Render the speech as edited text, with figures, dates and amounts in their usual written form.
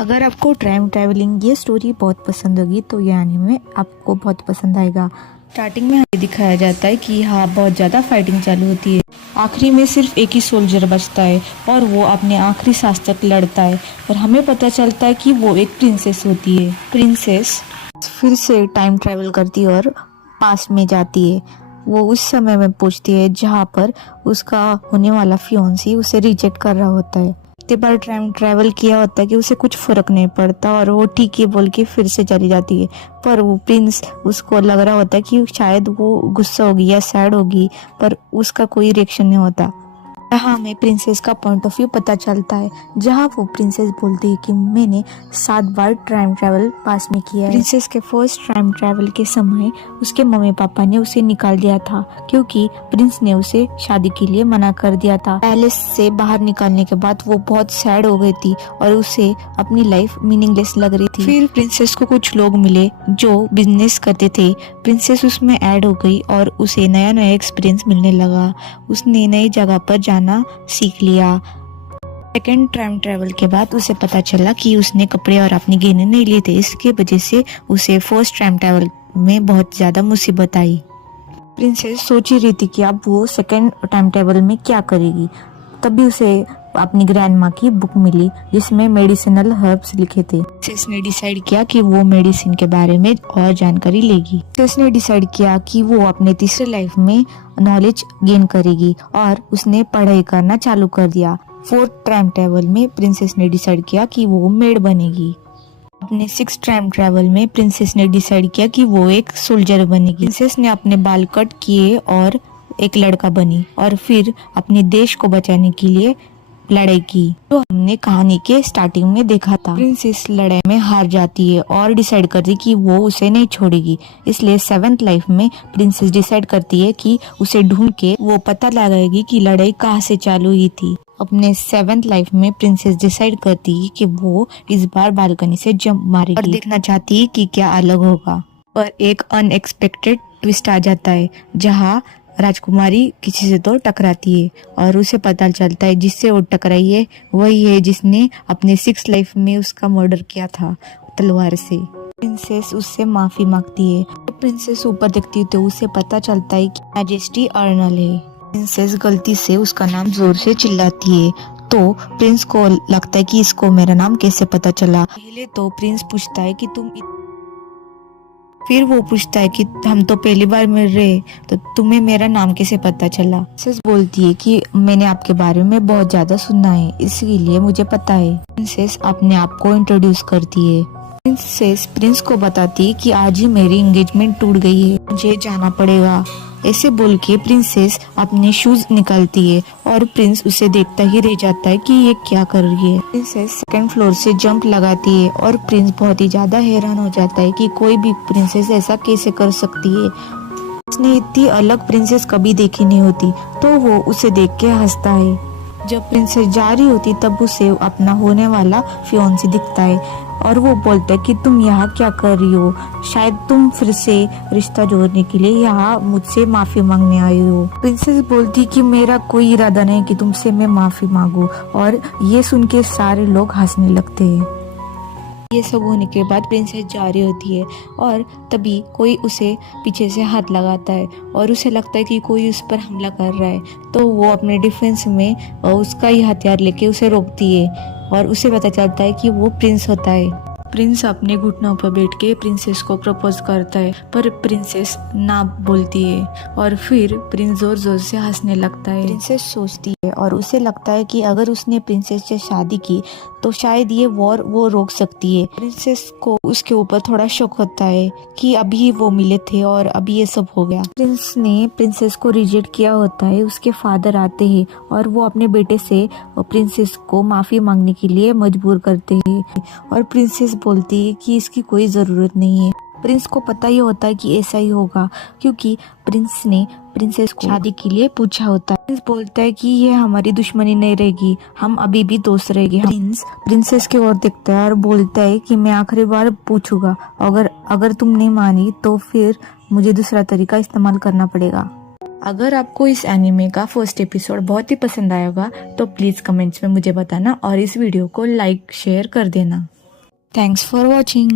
अगर आपको time travelling ये स्टोरी बहुत पसंद होगी तो ये एनीमे आपको बहुत पसंद आएगा। स्टार्टिंग में हमें दिखाया जाता है कि यहाँ बहुत ज़्यादा फाइटिंग चालू होती है। आखिरी में सिर्फ एक ही सोल्जर बचता है और वो अपने आखिरी सांस तक लड़ता है और हमें पता चलता है कि वो एक प्रिंसेस होती है। प्रिंसेस फिर से टाइम ट्रैवल करती है और पास्ट में जाती है। वो उस समय में पहुंचती है जहाँ पर उसका होने वाला फियोंसी उसे रिजेक्ट कर रहा होता है। इतने बार टाइम ट्रैवल किया होता है कि उसे कुछ फर्क नहीं पड़ता और वो ठीक है बोल के फिर से चली जाती है। पर वो प्रिंस उसको लग रहा होता है कि शायद वो गुस्सा होगी या सैड होगी, पर उसका कोई रिएक्शन नहीं होता। यहाँ हमें प्रिंसेस का पॉइंट ऑफ व्यू पता चलता है, जहाँ वो प्रिंसेस बोलती है कि मैंने 7 बार टाइम ट्रैवल पास में किया है। प्रिंसेस के फर्स्ट टाइम ट्रैवल के समय उसके मम्मी पापा ने उसे निकाल दिया था क्योंकि प्रिंस ने उसे शादी के लिए मना कर दिया था। पैलेस से बाहर निकालने के बाद वो बहुत सैड हो गई थी और उसे अपनी लाइफ मीनिंगलेस लग रही थी। फिर प्रिंसेस को कुछ लोग मिले जो बिजनेस करते थे। प्रिंसेस उसमें ऐड हो गई और उसे नया नया एक्सपीरियंस मिलने लगा। उसने नई जगह पर जाना सीख लिया। सेकेंड टाइम ट्रैवल के बाद उसे पता चला कि उसने कपड़े और अपने गहने नहीं लिए थे, इसकी वजह से उसे फर्स्ट टाइम ट्रैवल में बहुत ज्यादा मुसीबत आई। प्रिंसेस सोच ही रही थी कि अब वो सेकेंड टाइम ट्रैवल में क्या करेगी। तभी उसे अपनी ग्रैंड माँ की बुक मिली जिसमें मेडिसिनल हर्ब्स लिखे थे। प्रिंसेस ने डिसाइड किया कि वो मेडिसिन के बारे में और जानकारी लेगी। प्रिंसेस ने डिसाइड किया कि वो अपने तीसरे लाइफ में नॉलेज गेन करेगी और उसने पढ़ाई करना चालू कर दिया। फोर्थ टाइम ट्रैवल में प्रिंसेस ने डिसाइड किया कि वो मेड बनेगी। अपने 6 टाइम ट्रैवल में प्रिंसेस ने डिसाइड किया कि वो एक सोल्जर बनेगी। प्रिंसेस ने अपने बाल कट किए और एक लड़का बनी और फिर अपने देश को बचाने के लिए लड़ाई की, तो हमने कहानी के स्टार्टिंग में देखा था। प्रिंसेस लड़ाई में हार जाती है और डिसाइड करती है कि वो उसे नहीं छोड़ेगी। इसलिए 7th लाइफ में प्रिंसेस डिसाइड करती है कि उसे ढूंढ के वो पता लगाएगी कि लड़ाई कहाँ से चालू हुई थी। अपने 7th लाइफ में प्रिंसेस डिसाइड करती है कि वो इस बार बालकनी से जंप मारेगी और देखना चाहती है कि क्या अलग होगा। पर एक अनएक्सपेक्टेड ट्विस्ट आ जाता है जहाँ राजकुमारी किसी से तो टकराती है और उसे पता चलता है जिससे वो टकराई है वही है जिसने अपने 6th लाइफ में उसका मर्डर किया था तलवार से। प्रिंसेस उससे माफी मांगती है। तो प्रिंसेस ऊपर देखती है तो उसे पता चलता है कि मैजेस्टी अर्नल है। प्रिंसेस गलती से उसका नाम जोर से चिल्लाती है तो प्रिंस को लगता है कि इसको मेरा नाम कैसे पता चला। पहले तो प्रिंस पूछता है कि फिर वो पूछता है कि हम तो पहली बार मिल रहे, तो तुम्हें मेरा नाम कैसे पता चला। प्रिंसेस बोलती है कि मैंने आपके बारे में बहुत ज्यादा सुना है, इसीलिए मुझे पता है। प्रिंसेस अपने आप को इंट्रोड्यूस करती है। प्रिंसेस प्रिंस को बताती है कि आज ही मेरी एंगेजमेंट टूट गई है, मुझे जाना पड़ेगा। ऐसे बोल के प्रिंसेस अपने शूज निकालती है और प्रिंस उसे देखता ही रह जाता है कि ये क्या कर रही है। प्रिंसेस 2nd फ्लोर से जंप लगाती है और प्रिंस बहुत ही ज्यादा हैरान हो जाता है कि कोई भी प्रिंसेस ऐसा कैसे कर सकती है। उसने इतनी अलग प्रिंसेस कभी देखी नहीं होती, तो वो उसे देख के हंसता है। जब प्रिंसेस जा रही होती तब उसे अपना होने वाला फियोंसी दिखता है और वो बोलता है कि तुम यहाँ क्या कर रही हो, शायद तुम फिर से रिश्ता जोड़ने के लिए यहाँ मुझसे माफी मांगने आई हो। प्रिंसेस बोलती कि मेरा कोई इरादा नहीं कि तुमसे मैं माफी मांगू, और ये सुन के सारे लोग हंसने लगते हैं। ये सब होने के बाद प्रिंसेस जा रही होती है और तभी कोई उसे पीछे से हाथ लगाता है और उसे लगता है कि कोई उस पर हमला कर रहा है, तो वो अपने डिफेंस में उसका ही हथियार लेके उसे रोकती है और उसे पता चलता है कि वो प्रिंस होता है। प्रिंस अपने घुटनों पर बैठ के प्रिंसेस को प्रपोज करता है, पर प्रिंसेस ना बोलती है और फिर प्रिंस जोर जोर से हंसने लगता है। प्रिंसेस सोचती है और उसे लगता है कि अगर उसने प्रिंसेस से शादी की तो शायद ये वॉर वो रोक सकती है। प्रिंसेस को उसके ऊपर थोड़ा शक होता है कि अभी वो मिले थे और अभी ये सब हो गया। प्रिंस ने प्रिंसेस को रिजेक्ट किया होता है। उसके फादर आते हैं और वो अपने बेटे से प्रिंसेस को माफी मांगने के लिए मजबूर करते हैं और प्रिंसेस बोलती है कि इसकी कोई जरूरत नहीं है। प्रिंस को पता ही होता है कि ऐसा ही होगा क्योंकि प्रिंस ने प्रिंसेस को शादी के लिए पूछा होता है। प्रिंस बोलता है कि ये हमारी दुश्मनी नहीं रहेगी, हम अभी भी दोस्त रहेंगे। प्रिंस प्रिंसेस की ओर देखता है और बोलता है कि मैं आखिरी बार पूछूंगा, अगर तुम नहीं मानी तो फिर मुझे दूसरा तरीका इस्तेमाल करना पड़ेगा। अगर आपको इस एनीमे का फर्स्ट एपिसोड बहुत ही पसंद आया होगा तो प्लीज कमेंट्स में मुझे बताना और इस वीडियो को लाइक शेयर कर देना। Thanks for watching.